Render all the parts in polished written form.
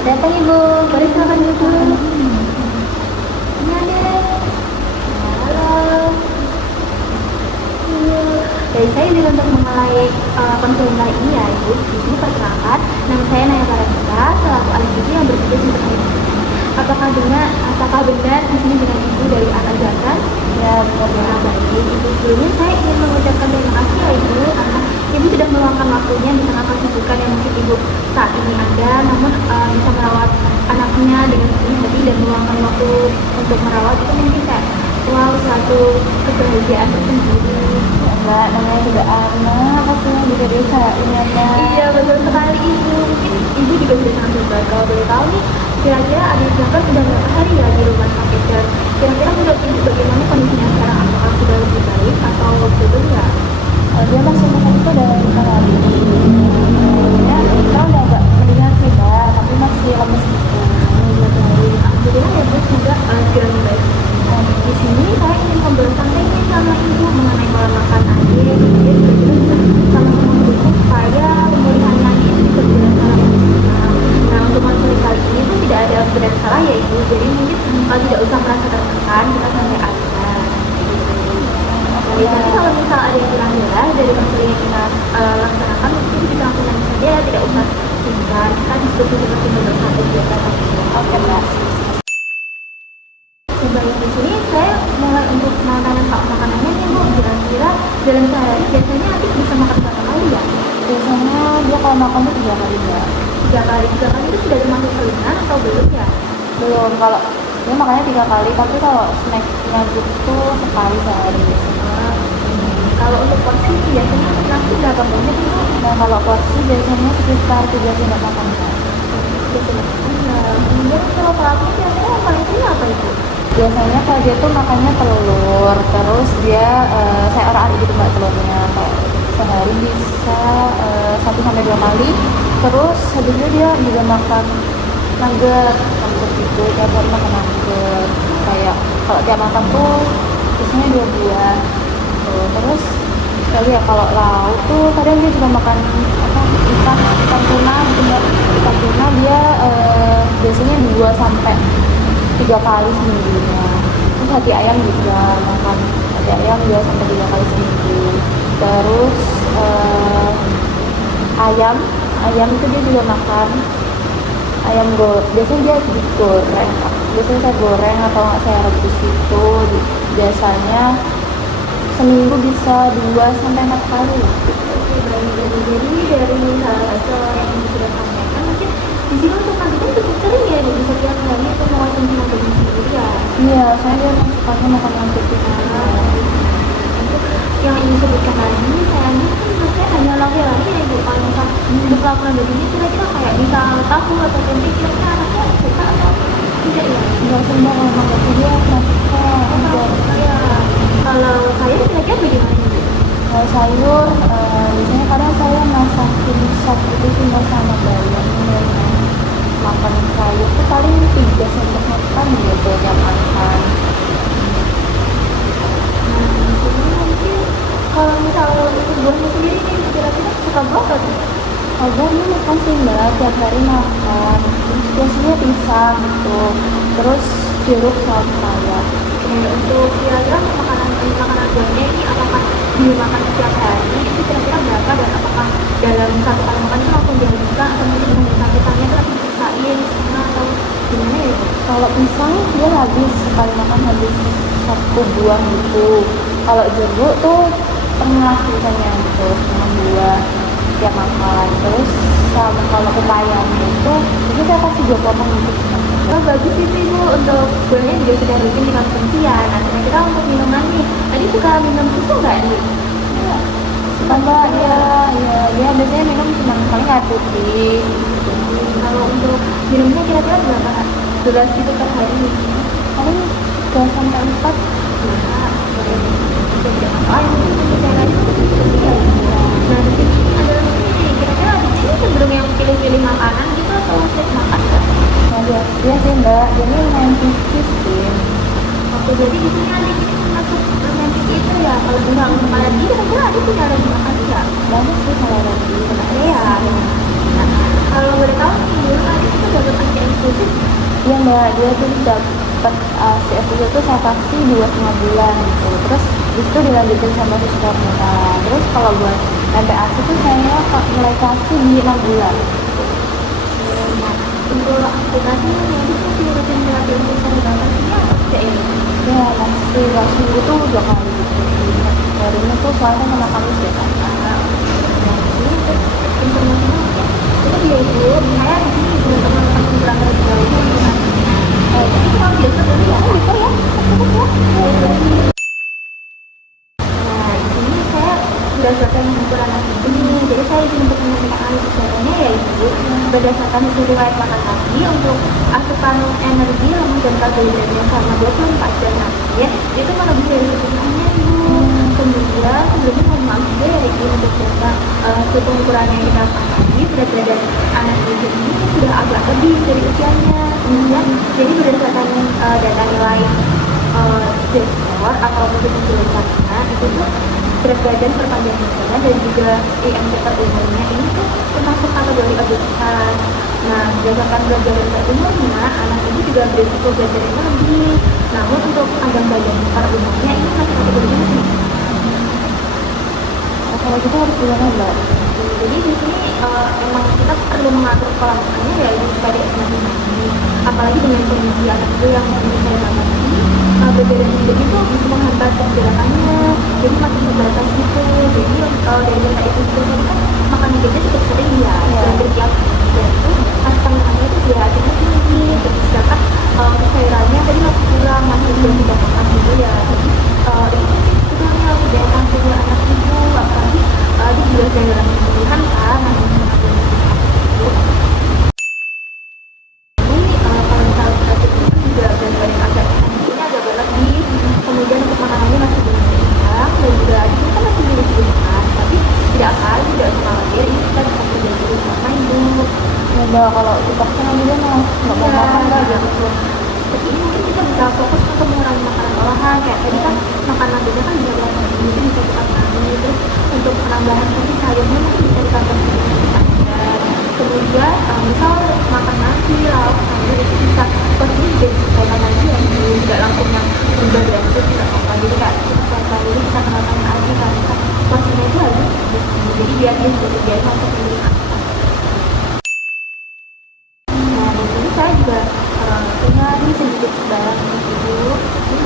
datang Ibu, boleh silakan duduk. Ini ada. Halo. Iya. Dari saya izin untuk memulai konseling kali ini ya Ibu. Di sini perkenalkan, nama saya Naya Paramita, selaku ahli gizi yang bertugas untuk ini. Apakah benar di sini dengan Ibu dari Anak Jasa? Ya, benar. Baik, Ibu sebelumnya saya ingin mengucapkan terima kasih ya Ibu karena Ibu sudah meluangkan waktunya di tengah kesibukan yang mungkin Ibu saat ini ada, namun bisa merawat anaknya dengan sepenuh hati dan meluangkan waktu untuk merawat itu mungkin kayak wow, suatu kebahagiaan tersendiri. Ya enggak, namanya juga anak, pastinya juga diusahain ya Mbak. Iya betul sekali Ibu. Mungkin Ibu juga sudah sangat berbagi. Kalau boleh tahu nih, kira-kira adik Jafar sudah berapa hari ya di rumah sakit dan kira-kira menurut Ibu bagaimana kondisinya sekarang? Apakah sudah lebih baik atau belum ya? Dia masih makan itu udah 5 hari. Ya, kita udah agak mendingan sih Mbak, tapi masih lemes gitu. Alhamdulillah ya Bu, semoga segera membaik. Di sini saya ingin ngobrol santai nih sama Ibu mengenai pola makan adik, kemudian juga kita bisa sama-sama mendukung supaya pemulihannya adik itu bisa berjalan secara maksimal. Nah untuk konseling kali ini tuh tidak ada benar dan salah ya Ibu, jadi mungkin tidak usah merasa tertekan, kita santai aja. Jadi nanti kalau misal ada yang kurang jelas dari konseling yang kita laksanakan, mungkin bisa langsung nanya saja, tidak usah singkat, kita diskusi seperti ngobrol santai biasa saja. Oke Mbak. Sebelum di sini saya mulai untuk makanan makanannya nih Bu, kira-kira dalam sehari biasanya adik bisa makan berapa kali ya? Biasanya dia kalau makan tuh 3 kali Mbak. 3 kali itu sudah termasuk selingan atau belum ya? Belum, kalau dia makannya 3 kali, tapi kalau snacknya gitu sekali sehari biasanya. Kalau untuk porsi biasanya nasi berapa banyak Bu? Nah kalau porsi biasanya sekitar 3 sendok makan Mbak. Biasanya kemudian kalau pelaku biasanya yang paling sering apa itu? Biasanya kalau dia tuh makannya telur, terus dia saya orak-arik gitu Mbak telurnya, kayak sehari bisa 1 sampai 2 kali. Terus habis itu dia juga makan nugget gitu, tiap hari makan nugget. Kayak kalau tiap makan tuh biasanya 2 buah. Tuh. Terus kali ya kalau lauk tuh kadang dia juga makan apa ikan tuna gitu Mbak. Ikan tuna dia biasanya 2 sampai 3 kali seminggunya. Terus hati ayam juga makan hati ayam 2 sampai 3 kali seminggu. Terus ayam itu dia juga makan ayam biasanya dia digoreng, biasanya saya goreng atau nggak saya rebus gitu. Biasanya seminggu bisa 2 sampai 4 kali lah. Oke baik, jadi dari hasil yang sudah sampaikan mungkin di sini untuk makan cukup sering ya Bu, bisa tiap hari atau mau konsumsi makan sendiri ya? Iya, saya sukanya makan yang putih. Untuk yang Ibu sebutkan tadi, sayangnya kan maksudnya hanya laki-laki ya Bu. Kalau misal untuk laporan begini kira-kira kayak misal tahu atau tempe, kira-kira anaknya suka atau tidak ya? Enggak semua kalau makan dia nggak suka. Ya. Kalau saya kira-kira bagaimana Bu? Kalau sayur, biasanya kadang saya masakin sop itu sih Mbak, sama bayam. Makan sayur tuh paling 3 sendok makan gitu tiap makan. Mungkin kalau misal untuk buahnya sendiri nih, kira-kira suka buah gak tuh? Kalau ini makan sih Mbak, tiap hari makan. Terus biasanya pisang gitu. Terus jeruk sama pepaya. Untuk kira-kira makanan buahnya ini apakah dimakan setiap hari itu kira-kira berapa dan apakah dalam satu kali makan itu langsung dihabiskan atau mungkin pisang-pisangnya itu langsung dipisahin setengah atau gimana ya Bu? Kalau pisang dia habis sekali makan habis 1 buah gitu. Kalau jeruk tuh setengah biasanya gitu, setengah buah tiap makan. Terus sama kalau pepayanya itu saya kasih 2 potong gitu. Oh, bagus itu Ibu, untuk buahnya juga sudah rutin dikonsumsi ya. Nah kira-kira untuk minuman nih, tadi suka minum susu nggak nih? Ya, tambah dia biasanya minum cuma paling air putih. Kalau untuk minumnya kira-kira berapa gelas gitu per hari? Paling 3 sampai 4. Nah, di sini ada lagi, kira-kira di sini cenderung yang pilih-pilih makanan gitu atau sering makan nggak? Nah dia sih Mbak, dia ini main tipis sih. Oke, jadi di sini adik ini termasuk yang picky itu ya. Kalau misal untuk alergi, kira-kira adik punya alergi makan nggak? Banyak sih kalau lagi. Ada ya. Nah, Kalau boleh tahu nih, tadi kita dapat AC eksklusif. Iya mbak, dia tuh dapat CFU itu saya kasih 2,5 bulan gitu. Terus itu dilanjutin sama suster Muna. Terus kalau buat MPAC tuh saya mulai kasih di 6 bulan. Nah, untuk aplikasinya itu masih rutin terapi untuk sanitasinya atau tidak ini? Ya masih nggak seminggu tuh 2 kali gitu. Harinya tuh Selasa sama Kamis biasanya. Nah, ini untuk informasinya ya. Itu dia ibu, saya di sini juga teman-teman berangkat jauh dengan itu kalau biasa dari ya, bisa ya, cukup ya. Nah, di sini saya berdasarkan mengukur anak ibu nih, jadi saya izin untuk menanyakan kesehatannya ya ibu. Berdasarkan hasil riwayat makan tadi untuk asupan energi, lemak dan karbohidratnya selama 24 jam terakhir itu melebihi dari kebutuhannya ibu. Kemudian sebelumnya mohon maaf juga ya ibu untuk data hasil pengukurannya yang kita lakukan tadi, berat badan anak ibu ini sudah agak lebih dari usianya. Kemudian jadi berdasarkan data nilai Z-score atau mungkin kebijakannya itu tuh berat badan perpanjang badan dan juga IMC per umurnya ini tuh termasuk kategori obesitas. Nah, berdasarkan berat badan per umurnya, anak ini juga berisiko berat badannya lebih. Namun untuk panjang badan per umurnya ini masih kategorinya masih. Nah, kalau gitu harus gimana mbak? Jadi di sini emang kita perlu mengatur pola makannya ya supaya tidak semakin tinggi. Apalagi dengan kondisi anak itu yang saya alami, berat badan hidup itu bisa menghambat pergerakannya, jadi makin terbatas gitu. Jadi dari data itu juga tadi kan makan hidupnya cukup sering ya, hampir tiap hari. Dan itu asupan makannya itu dia akhirnya tinggi, terus sedangkan cairannya tadi masih kurang, masih belum tidak makan gitu ya. Jadi itu sebetulnya udah enak juga anak ibu, apalagi dia juga sedang dalam pemulihan kan, masih sangat belum itu. Ini kalau misalnya kita itu juga berat badan agak energinya agak berlebih, kemudian untuk makanannya masih belum seimbang dan juga itu kan masih belum makan, tapi tidak akan tidak usah khawatir, ini kita bisa kerja bersama ibu. Ya mbak, kalau dipaksa nanti dia nggak mau makan mbak gitu. Seperti ini mungkin kita bisa fokus untuk mengurangi makanan olahan, kayak tadi kan makanan beda kan bisa berapa itu bisa kita kurangi. Terus untuk penambahan porsi sayurnya mungkin bisa ditambah sedikit. Kemudian misal makan nasi, lauk, sayur itu bisa porsinya juga disesuaikan lagi ya, tidak langsung yang berubah drastis tidak apa. Jadi kayak kita sesuaikan dulu, kita kenalkan lagi kan porsinya itu harus segini. Jadi biar dia juga terbiasa untuk membeli. Nah, di sini saya juga punya nih sedikit sebaran dulu. Ini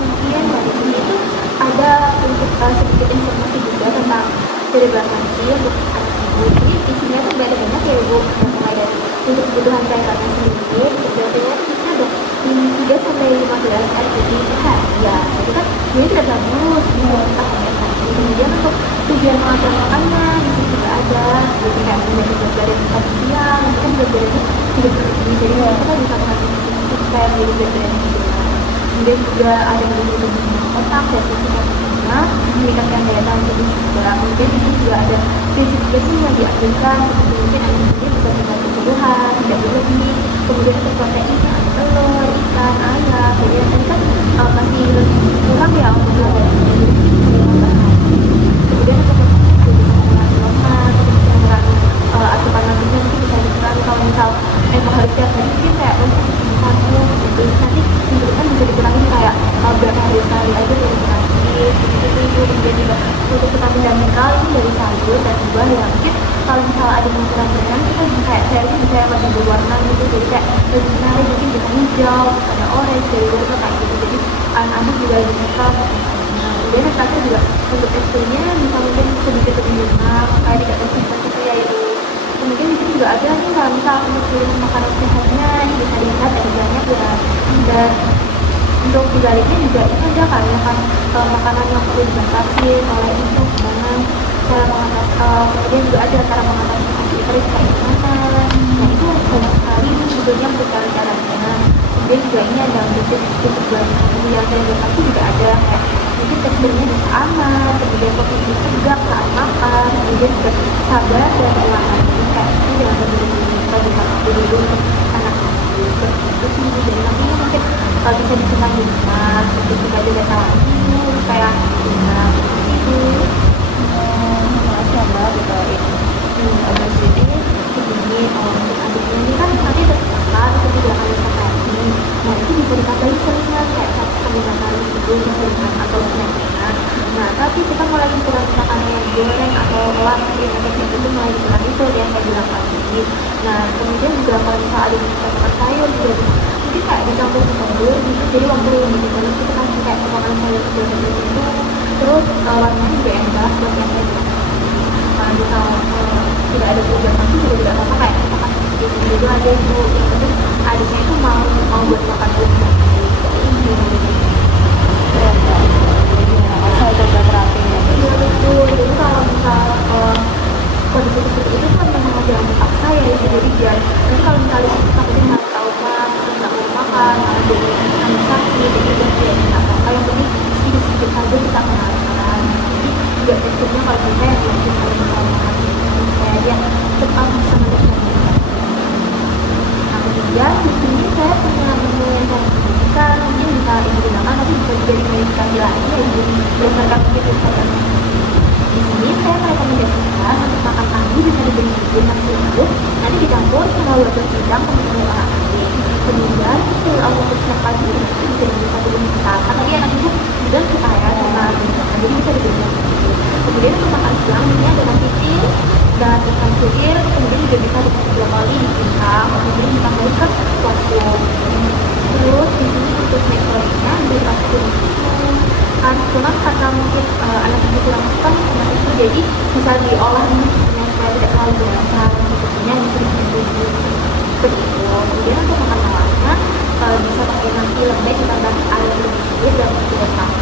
mungkin dari sini itu ada untuk sedikit informasi juga tentang cerebrasi untuk anak ibu. Jadi isinya tuh beda banyak ya ibu. Mulai dari untuk kebutuhan cairannya sendiri, cerebrasinya itu bisa ada 3 sampai 15 RPI per hari ya. Jadi kan ini sudah bagus, bisa tahan ya. Kemudian untuk tujuan pengatur makannya di sini juga ada. Jadi kayak menjadi berat badan tadi siang, nanti kan berat badannya juga berlebih. Jadi kita bisa mengatur supaya menjadi berat badan ideal. Kemudian juga ada yang untuk otak dan fisiknya, meningkatkan daya tahan tubuh juga. Kemudian di sini juga ada prinsip-prinsip yang diajarkan seperti mungkin anak ini bisa tinggal tumbuhan, tidak berlebih. Kemudian untuk proteinnya ada telur, ikan, ayam. Kemudian tadi kan masih kurang ya untuk kemudian untuk bisa mengurangi lemak, bisa mengurangi asupan nadinya mungkin bisa dikurangi kalau misal emang harus tiap hari mungkin kayak untuk satu gitu nanti minggu depan bisa dikurangi kayak berapa hari sekali aja dari nasi gitu itu. Kemudian juga untuk vitamin dan mineral ini dari sayur dan buah ya mungkin kalau misal ada yang kurang berenang kita bisa kayak sayurnya bisa yang lebih berwarna gitu, jadi kayak lebih menarik mungkin bisa hijau, ada orange dari warna kayak gitu, jadi anak-anak juga lebih suka. Kemudian yang terakhir juga untuk teksturnya bisa mungkin sedikit lebih lunak supaya tidak tersisa gitu ya itu. Kemudian di sini juga ada nih kalau misal untuk pilihan makanan sehatnya ini bisa dilihat ada banyak ya. Dan untuk dibaliknya juga ini ada kayak kan makanan yang perlu dibatasi oleh itu gimana cara mengatasi, kemudian juga ada cara mengatasi antivirus kayak gimana. Nah itu banyak sekali sebetulnya untuk cara-caranya. Kemudian juga ini ada untuk buat yang saya batasi juga ada kayak mungkin teksturnya bisa aman, kemudian posisi tegak saat makan, kemudian juga sabar dan perlahan kayak itu jangan berdiri bagi waktu dulu untuk anak seperti itu sih. Jadi nantinya mungkin kalau bisa disimpan di rumah seperti kita juga salah ini kayak gimana itu Makasih ya mbak, ditawarin. abis ini begini setelah internet itu mulai digunakan itu yang saya bilang tadi. Nah kemudian juga kalau misalnya ada potongan sayur juga mungkin kayak dicampur telur gitu, jadi waktu bikin telur itu kasih kayak potongan sayur kecil-kecil itu, terus warnanya juga yang jelas buat yang saya bilang. Kalau misal tidak ada tujuan masih juga tidak apa-apa, kayak kita kasih sedikit dulu aja itu, yang penting adiknya itu mau buat makan dulu ini. Keren ya. Saya coba terapin ya. Iya betul, jadi kalau misal kondisi seperti itu kan memang jangan dipaksa ya, jadi biar nanti kalau misalnya kita takutnya nggak tahu apa terus nggak mau makan malah jadi anak sakit, jadi udah biar nggak apa-apa, yang penting sedikit-sedikit saja kita kenalkan, jadi biar teksturnya kalau bisa yang lebih kalau misalnya makan supaya dia cepat bisa menikmati. Nah kemudian di sini saya punya menu yang saya mungkin bisa ibu gunakan, tapi bisa juga dimodifikasi lagi ya ibu, berdasarkan mungkin saya. Di sini saya merekomendasikan untuk makan pagi bisa diberi nasi uduk, nanti dicampur sama wortel pindang kemudian olah adik. Kemudian telur almond snack pagi itu bisa diberi satu bungkus besar, karena dia anak ibu juga suka ya sama bintang, jadi bisa diberi nasi uduk. Kemudian untuk makan siang ini ada nasi tim dan ikan suir, kemudian juga bisa dikasih brokoli di bintang, kemudian ditambahin ke kuah. Terus di sini untuk snack sorenya dikasih susu kan, cuman karena mungkin anak ibu kurang suka sama susu, jadi bisa diolah ini susunya supaya tidak terlalu berasa, sepertinya bisa dibikin seperti itu. Kemudian untuk makan malamnya bisa pakai nasi lembek ditambah air lebih sedikit dan tidak sama.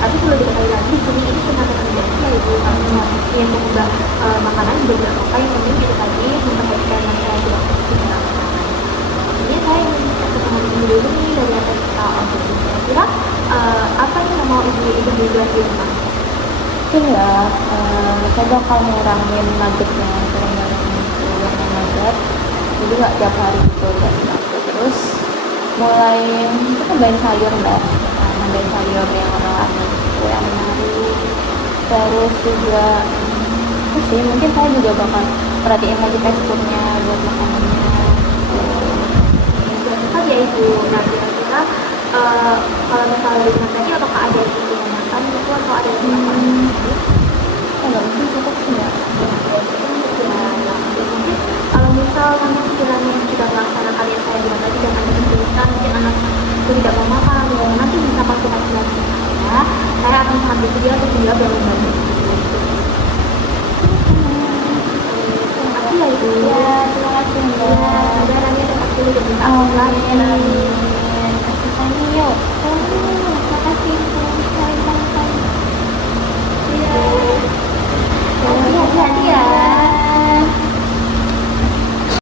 Tapi perlu diketahui lagi di sini ini cuma rekomendasi ya ibu, kalau misalnya yang mengubah makanan juga tidak apa-apa, yang penting kita tadi memperhatikan yang saya sudah digunakan. Ini saya ingin pertemuan ini dulu nih dari apa yang kita obrolin. Kira-kira apa yang mau ibu buat di rumah? Mungkin ya, saya bakal ngurangin nuggetnya, sering ngurangin nugget, jadi nggak tiap hari gitu dikasih nugget. Terus mulai itu nambahin sayur mbak, nambahin sayur yang warna-warni gitu, yang menarik. Terus juga itu sih, mungkin saya juga bakal perhatiin lagi teksturnya buat makanannya. Kan ya ibu, nah kira-kira kalau misalnya di rumah tadi apakah ada yang ibu makan itu atau ada yang makan itu? Enggak mungkin cukup sih ya. Mungkin kalau misal memang sekiranya sudah melaksanakan yang saya bilang tadi dan ada kesulitan, mungkin anak itu tidak mau makan, ya nanti bisa konsultasi lagi ya. Saya akan sangat bersedia untuk menjawab yang membantu. Terima kasih ya ibu. Ya, terima kasih mbak. Semoga nanti dapat dulu dan bisa Amin. Kasih yuk.